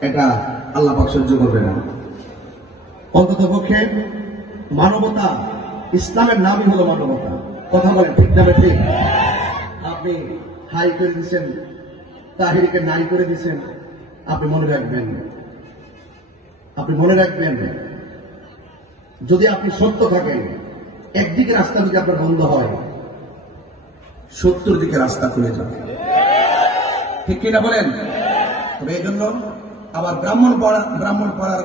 এটা আল্লাহ সহ্য করবে না। অন্তত পক্ষে মানবতা, ইসলামের নামই হলো মানবতা। কথা বলেন, ঠিক না ঠিক আপনি হাই করে দিচ্ছেন তাহিরিকে নাই করে দিচ্ছেন আপনি মনে রাখবেন। আপনি মনে রাখবেন, যদি আপনি সত্য থাকেন, একদিকে রাস্তা যদি আপনার বন্ধ হয়, সত্তর দিকে রাস্তা খুলে যাবে। ঠিক কিনা বলেন? তবে এই জন্য আবার ব্রাহ্মণ পড়া, ব্রাহ্মণ পড়ার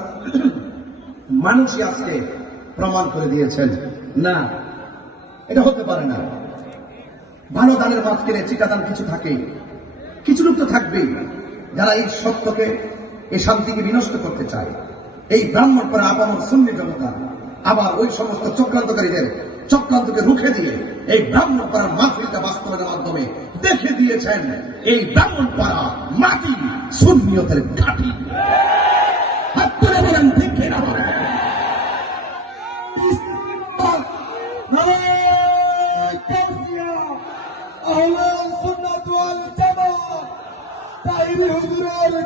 মানুষই আজকে প্রমাণ করে দিয়েছেন। না, এটা হতে পারে না। ভালো দানের মাঝখানে চিকাদান কিছু থাকে কিছু লোক তো থাকবেই, যারা এই সত্যকে, এই শান্তিকে বিনষ্ট করতে চায়। এই ব্রাহ্মণ পড়া আপামর সুন্নি জনতা আবার ওই সমস্ত চক্রান্তকারীদের, চক্রান্তকে রুখে দিয়ে এই ব্রাহ্মণ পাড়ার মাহফিলটা বাস্তবায়নের মাধ্যমে দেখে দিয়েছেন, এই ব্রাহ্মণ পাড়া মাটি শূন্যতের ঘাটি। হাত তুলে বলেন ঠিক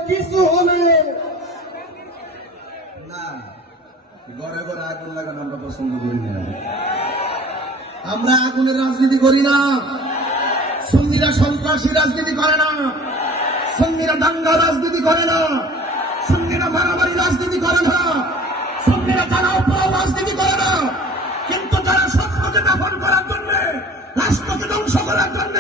কিছু হলে না, ঘরে ঘরে আগুন লাগানো আমরা পছন্দ করি না। আমরা আগুনের রাজনীতি করি না। সঙ্গীরা সন্ত্রাসী রাজনীতি করে না। সঙ্গীরা দাঙ্গা রাজনীতি করে না। সঙ্গীরা মারামারি রাজনীতি করে না। সঙ্গীরা যারা অপরাধ রাজনীতি করে না। কিন্তু যারা সত্যকে দাফন করার জন্য, রাষ্ট্রকে ধ্বংস করার জন্য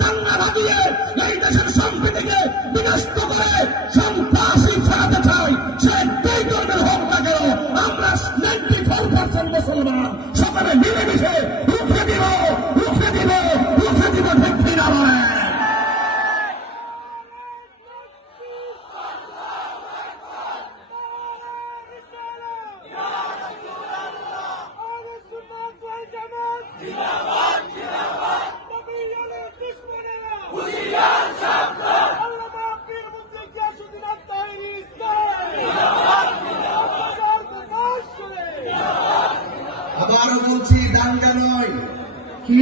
দাঙ্গা লাগিয়ে এই দেশের সম্প্রীতিকে বিনষ্ট করে সন্ত্রাসী ছড়াতে চায়। সে দুই ধর্মের হোক না কেন আমরা নাইনটি ফোর পার্সেন্ট মুসলমান। সকলে মিলেমিশে রুখে দিব রুখে দিব রুখে দিব ঠিক কিনা বলেন আবারও বলছি দাঙ্গা নয়। কি